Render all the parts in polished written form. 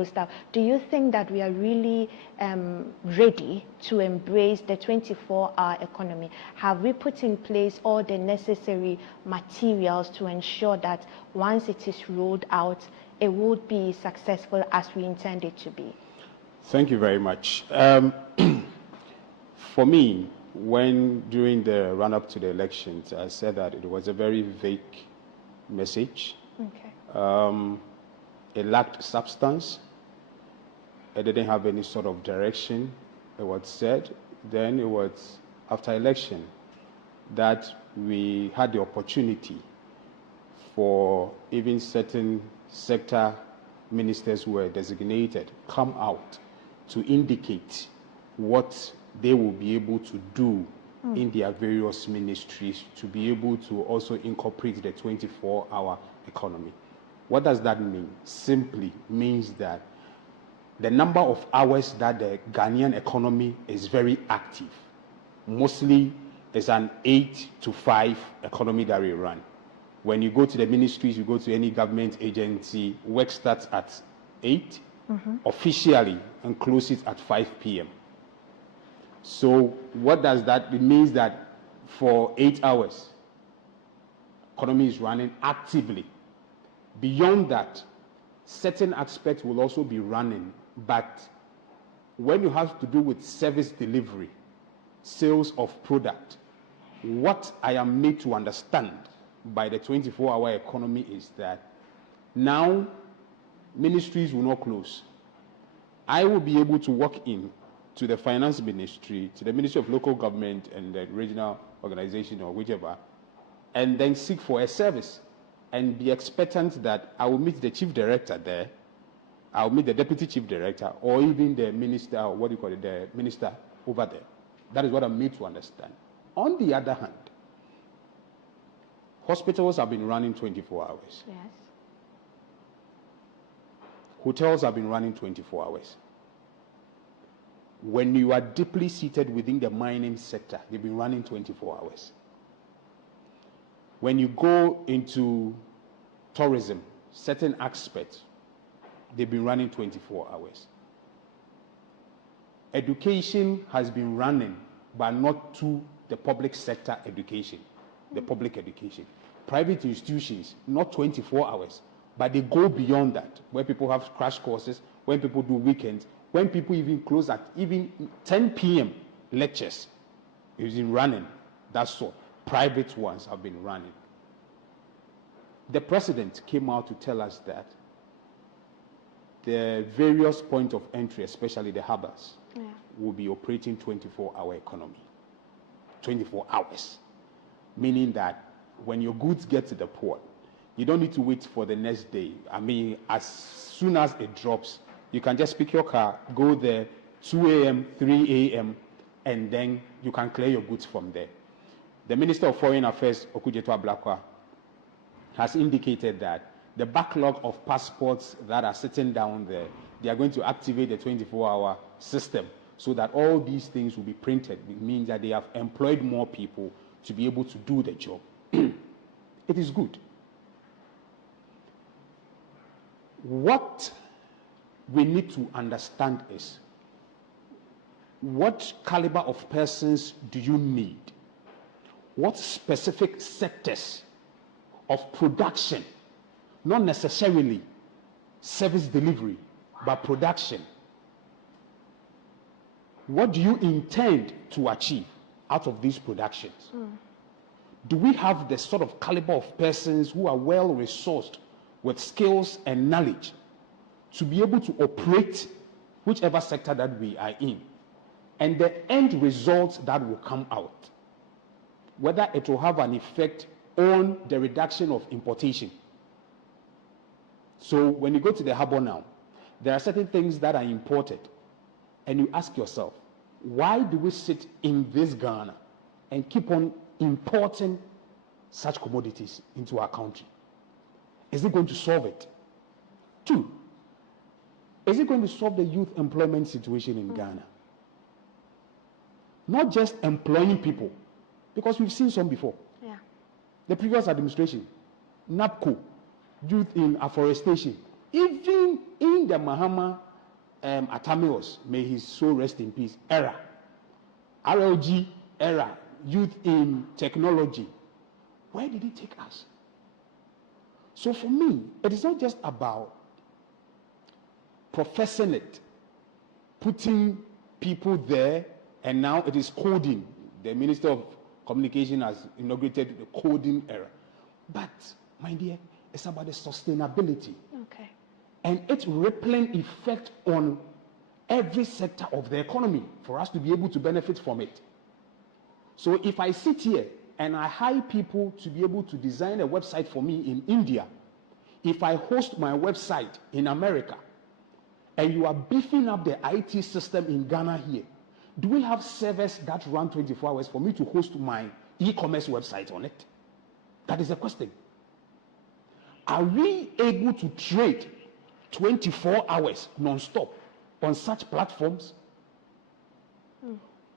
closed out. Do you think that we are really ready to embrace the 24-hour economy? Have we put in place all the necessary materials to ensure that once it is rolled out, it would be successful as we intend it to be? Thank you very much. For me, when during the run-up to the elections, I said that it was a very vague message. Okay. It lacked substance. It didn't have any sort of direction. It was said. Then it was after election that we had the opportunity for even certain sector ministers who were designated come out to indicate what they will be able to do in their various ministries to be able to also incorporate the 24-hour economy. What does that mean? Simply means that the number of hours that the Ghanaian economy is very active, mostly is an 8 to 5 economy that we run. When you go to the ministries, you go to any government agency, work starts at 8 officially and closes at 5 p.m. So what does that? It means that for 8 hours, economy is running actively. Beyond that, certain aspects will also be running, but when you have to do with service delivery, sales of product, what I am made to understand by the 24-hour economy is that now ministries will not close. I will be able to walk in to the finance ministry, to the Ministry of Local Government and the regional organization or whichever, and then seek for a service and be expectant that I will meet the chief director there, I will meet the deputy chief director, or even the minister, or what do you call it, the minister over there. That is what I'm made to understand. On the other hand, hospitals have been running 24 hours. Yes. Hotels have been running 24 hours. When you are deeply seated within the mining sector, they've been running 24 hours. When you go into tourism, certain aspects, they've been running 24 hours. Education has been running, but not to the public sector education, the public education. Private institutions, not 24 hours, but they go beyond that, where people have crash courses, when people do weekends, when people even close at even 10 p.m. lectures, it's been running. That's all. Private ones have been running. The president came out to tell us that the various points of entry, especially the harbors, will be operating 24-hour economy. 24 hours. Meaning that when your goods get to the port, you don't need to wait for the next day. I mean, as soon as it drops, you can just pick your car, go there, 2 a.m., 3 a.m., and then you can clear your goods from there. The Minister of Foreign Affairs, Okudzeto Ablakwa, has indicated that the backlog of passports that are sitting down there, they are going to activate the 24-hour system so that all these things will be printed. It means that they have employed more people to be able to do the job. It is good. What we need to understand is, what caliber of persons do you need? What specific sectors of production, not necessarily service delivery, but production, what do you intend to achieve out of these productions? Do we have the sort of caliber of persons who are well resourced with skills and knowledge to be able to operate whichever sector that we are in? And the end result that will come out, whether it will have an effect on the reduction of importation. So when you go to the harbor now, there are certain things that are imported, and you ask yourself, why do we sit in this Ghana and keep on importing such commodities into our country? Is it going to solve it? 2, is it going to solve the youth employment situation in Ghana? Not just employing people, because we've seen some before. The previous administration, NAPCO, youth in afforestation, Even in the Mahama Atamios, may his soul rest in peace, era, RLG era, youth in technology, where did it take us? So for me, it is not just about professing it, putting people there, and now it is coding. The Minister of Communication has inaugurated the coding era. But, my dear, it's about the sustainability. Okay. And its rippling effect on every sector of the economy for us to be able to benefit from it. So if I sit here and I hire people to be able to design a website for me in India, if I host my website in America, and you are beefing up the IT system in Ghana here, do we have servers that run 24 hours for me to host my e-commerce website on it? That is the question. Are we able to trade 24 hours non-stop on such platforms?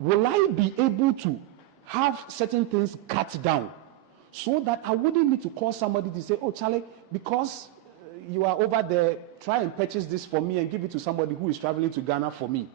Will I be able to have certain things cut down so that I wouldn't need to call somebody to say, oh, Charlie, because you are over there, try and purchase this for me and give it to somebody who is traveling to Ghana for me.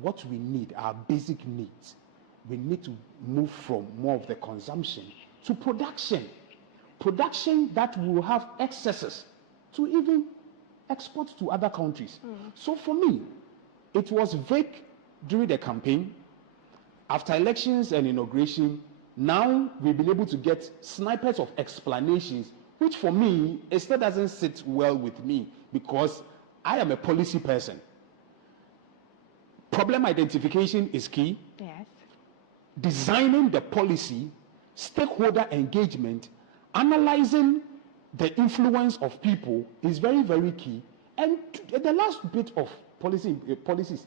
What we need, our basic needs, we need to move from more of the consumption to production. Production that will have excesses to even export to other countries. So for me, it was vague during the campaign. After elections and inauguration, now we've been able to get snippets of explanations, which for me, it still doesn't sit well with me because I am a policy person. Problem identification is key. Yes. Designing the policy, stakeholder engagement, analyzing the influence of people is very, very key. And the last bit of policies,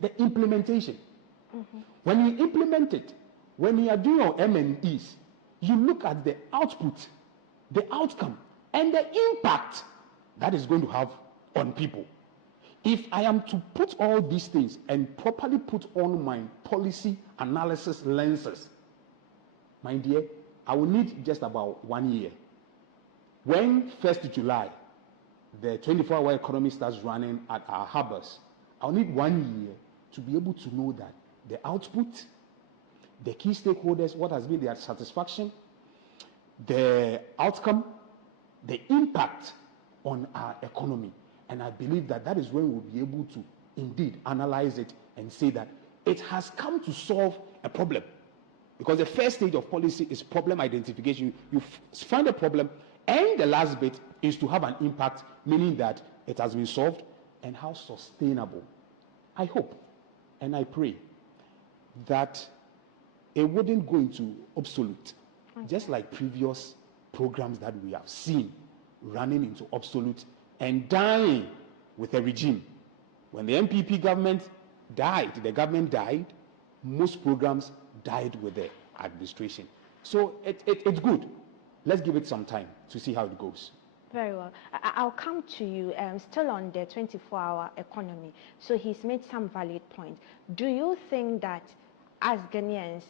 the implementation. When you implement it, when you are doing your M&Es, you look at the output, the outcome, and the impact that is going to have on people. If I am to put all these things and properly put on my policy analysis lenses, my dear, I will need just about 1 year. When 1st July, the 24-hour economy starts running at our harbors, I'll need 1 year to be able to know that the output, the key stakeholders, what has been their satisfaction, the outcome, the impact on our economy. And I believe that that is when we'll be able to indeed analyze it and say that it has come to solve a problem. Because the first stage of policy is problem identification. You find a problem, and the last bit is to have an impact, meaning that it has been solved and how sustainable. I hope and I pray that it wouldn't go into obsolete, just like previous programs that we have seen running into obsolete and dying with a regime. When the MPP government died, the government died, most programs died with the administration. So it's good. Let's give it some time to see how it goes. Very well. I'll come to you, still on the 24-hour economy. So he's made some valid points. Do you think that as Ghanaians,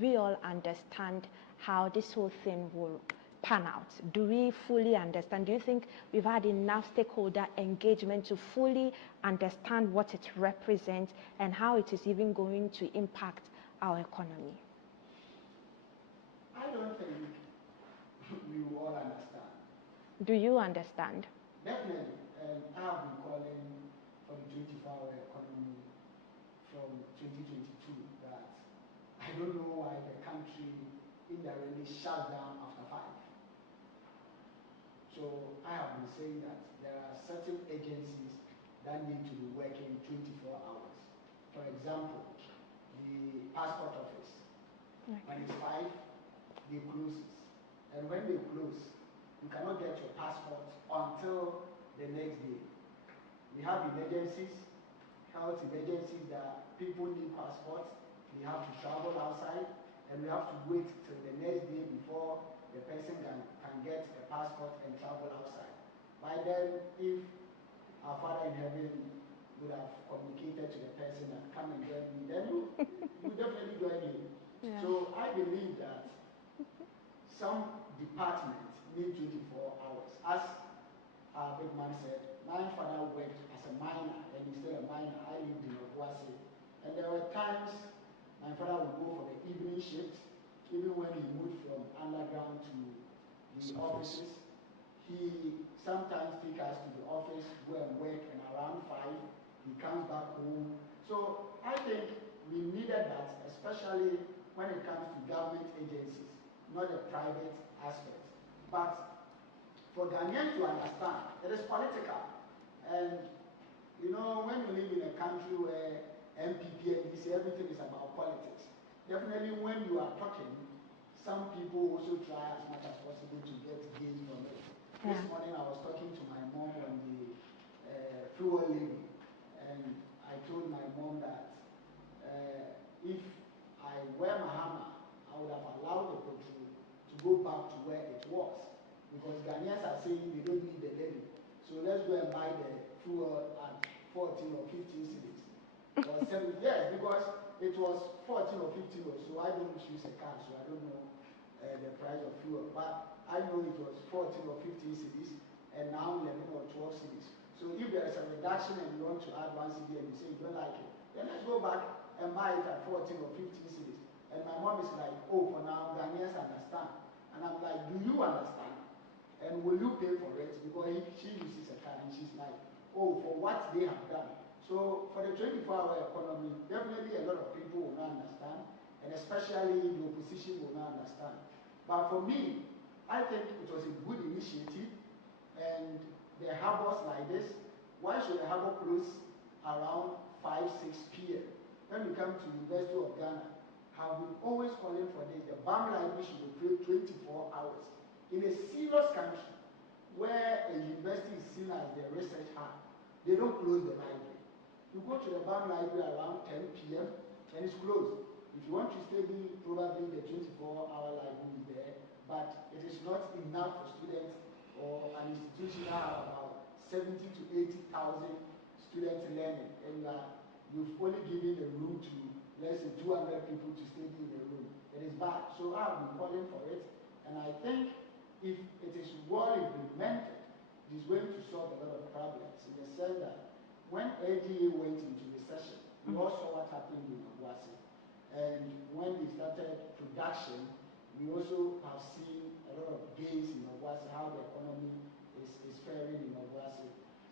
we all understand how this whole thing will pan out? Do we fully understand? Do you think we've had enough stakeholder engagement to fully understand what it represents and how it is even going to impact our economy? I don't think we will all understand. Do you understand? Definitely. I have been calling for the 24-hour economy from 2022 that I don't know why the country indirectly shut down after 5. So I have been saying that there are certain agencies that need to be working 24 hours. For example, the passport office. Okay. When it's 5, they close it. And when they close, you cannot get your passport until the next day. We have emergencies, health emergencies that people need passports. They have to travel outside, and we have to wait till the next day before the person can get a passport and travel outside. By then, if our Father in heaven would have communicated to the person that come and join me, then you definitely join him. Yeah. So I believe that some departments need 24 hours. As our big man said, grandfather worked as a miner, and he's still a miner. I lived in Obuasi. And there were times my father would go for the evening shift, even when he moved from underground to the offices. He sometimes takes us to the office, go and work, and around 5, he comes back home. So I think we needed that, especially when it comes to government agencies, not the private aspect. But for Ghanaians to understand, it is political. And you know, when you live in a country where MPP and DC, everything is about politics, definitely when you are talking, some people also try as much as possible to get gain from it. Yeah. This morning I was talking to my mom on the fuel levy, and I told my mom that if I were Mahama, I would have allowed the petrol to go back to where it was. Because Ghanaians are saying they don't need the levy. So let's go and buy the fuel at 14 or 15 cedis. Or 7, yes, because it was 14 or 15 or so. I don't use a car, so I don't know the price of fuel. But I know it was 14 or 15 cedis, and now 11 or 12 cedis. So if there is a reduction and you want to add 1 cedi and you say you don't like it, then let's go back and buy it at 14 or 15 cedis. And my mom is like, oh, for now, Ghanaians understand. And I'm like, do you understand? And will you pay for it? Because she uses a car and she's like, oh, for what they have done. So for the 24-hour economy, definitely a lot of people will not understand, and especially the opposition will not understand. But for me, I think it was a good initiative, and the harbors like this, why should the harbor close around 5, 6 p.m.? When we come to the University of Ghana, have been always calling for this. The BAM library should operate 24 hours. In a serious country where a university is seen as the research hub, they don't close the library. You go to the BAM library around 10 p.m. and it's closed. If you want to study, probably the 24-hour library is there, but it is not enough for students or an institution that have about 70 to 80,000 students learning, and you've only given a room to, let's say, 200 people to study in a room. It is bad. So I've been calling for it, and I think if it is well implemented, it is going to solve a lot of problems in the sense that when ADA went into recession, we all saw what happened in Obuasi. And when they started production, we also have seen a lot of gains in Obuasi, how the economy is faring in Obuasi.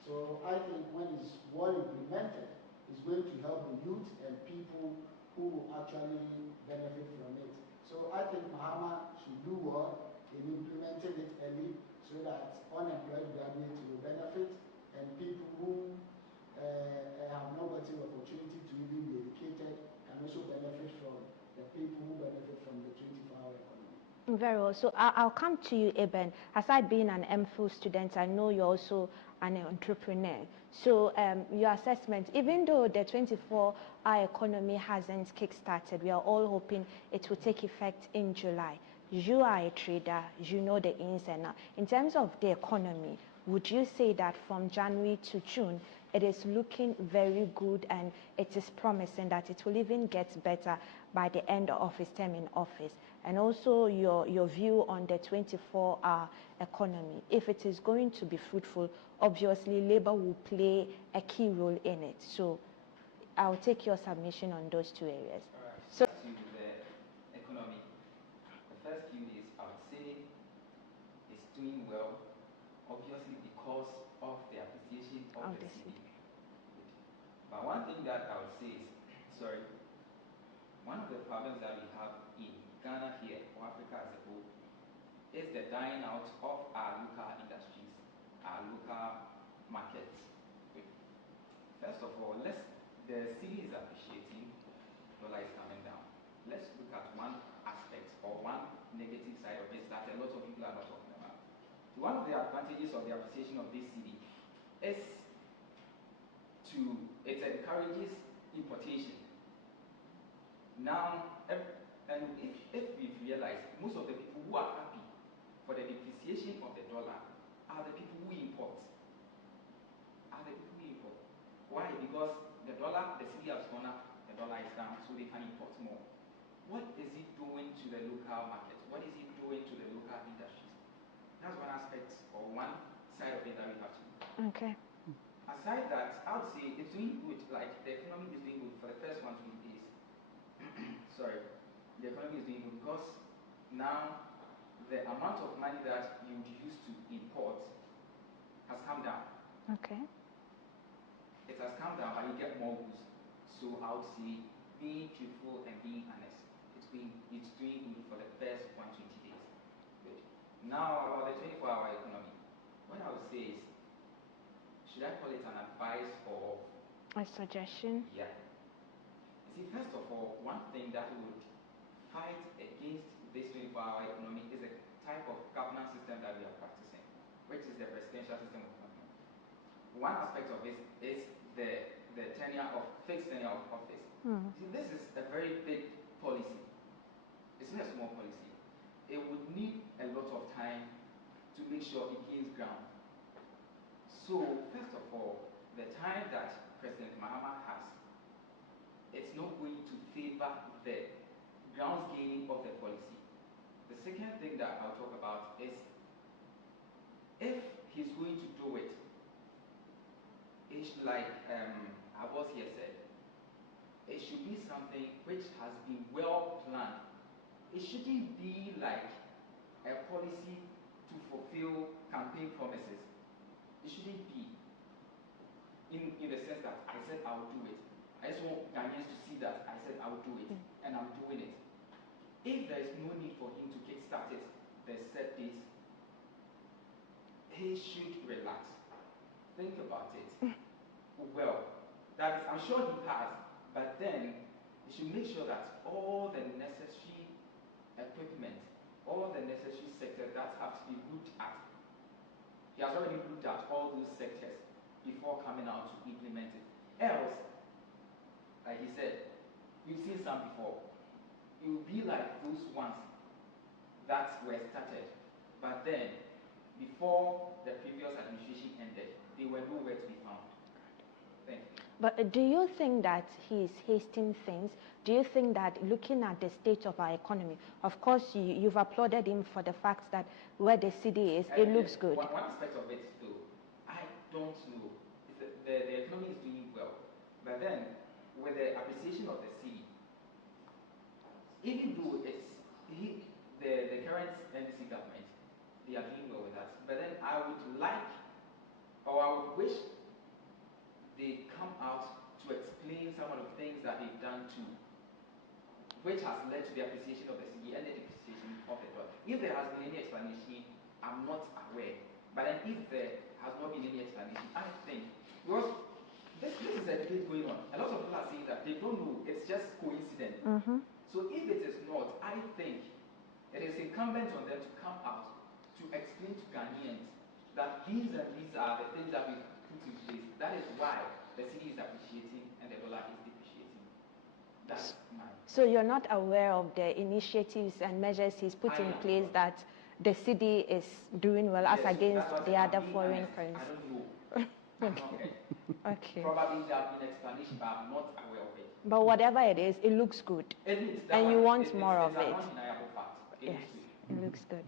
So I think when it's well implemented, it's going to help the youth and people who actually benefit from it. So I think Mahama should do well in implementing it early so that unemployed graduates will benefit and people who have not gotten the opportunity to even be educated can also benefit from the people who benefit from the 24-hour economy. Very well. So I'll come to you, Eben. Aside being an MPhil student, I know you're also an entrepreneur. So your assessment, even though the 24-hour economy hasn't kick-started, we are all hoping it will take effect in July. You are a trader, you know the ins and outs. In terms of the economy, would you say that from January to June, it is looking very good and it is promising that it will even get better by the end of his term in office? And also your view on the 24-hour economy. If it is going to be fruitful, obviously Labour will play a key role in it. So I'll take your submission on those two areas. All right. So to the economy, the first few days I would say it's doing well, obviously because of the appreciation of the cedi. But one thing that I would say is, one of the problems that we have in Ghana here, or Africa as a whole, is the dying out of our local industries, our local markets. First of all, the cedi is appreciating, dollar is coming down. Let's look at one aspect or one negative side of this that a lot of people are not talking about. One of the advantages of the appreciation of this cedi is it encourages importation. Now, if we realize most of the people who are happy for the depreciation of the dollar are the people who import. Why? Because the cedi has gone up, the dollar is down, so they can import more. What is it doing to the local market? What is it doing to the local industries? That's one aspect or one side of it that we have to do. Okay. aside that, I would say it's doing good. Like the economy is doing good for the first 1 to 2 days. Sorry, the economy is doing good because now the amount of money that you would use to import has come down. Okay. It has come down, but you get more goods. So I would say being truthful and being honest, it's doing good for the first 120 days. Good. Now about the 24-hour economy, what I would say is, should I call it an advice or a suggestion? Yeah. You see, first of all, one thing that would fight against this 24-hour economy is a type of governance system that we are practicing, which is the presidential system of government. One aspect of this is the fixed tenure of office. See, this is a very big policy. It's not a small policy. It would need a lot of time to make sure it gains ground. So, first of all, the time that President Mahama has, it's not going to favor the grounds gaining of the policy. The second thing that I'll talk about is, if he's going to do it, it's like our boss here said, it should be something which has been well planned. It shouldn't be like a policy to fulfill campaign promises. It shouldn't be in the sense that I said I will do it. I just want Ghanaians to see that I said I will do it, and I'm doing it. If there is no need for him to kickstart it, the set dates, he should relax. Think about it. Well, that is, I'm sure he has, but then he should make sure that all the necessary equipment, all the necessary sectors that have to be looked at, he has already looked at all those sectors before coming out to implement it. Else, like he said, we've seen some before. It will be like those ones that were started, but then before the previous administration ended, they were nowhere to be found. Thank you. But do you think that he is hasting things? Do you think that looking at the state of our economy, of course you've applauded him for the fact that where the city is, it looks good. One aspect of it too, I don't know. The economy is doing well, but then with the appreciation of the city, even though it's the current NDC government, they are doing well with that. But then I would like, or I would wish they come out to explain some of the things that they've done too, which has led to the appreciation of the city and the depreciation of the dollar. If there has been any explanation, I'm not aware. But then if there has not been any explanation, I think, because this is a debate going on. A lot of people are saying that they don't know, it's just coincidence. So if it is not, I think it is incumbent on them to come out to explain to Ghanaians that these and these are the things that we put in place. That is why the city is appreciating and the dollar is depreciating. That's my... So you're not aware of the initiatives and measures he's put in place that the city is doing well, yes, as against the other foreign currencies? I don't know. Okay. Okay. Probably there have been explanations, but I'm not aware of it. But whatever it is, it looks good. And you want more of it. It's an undeniable fact. Yes, it looks good.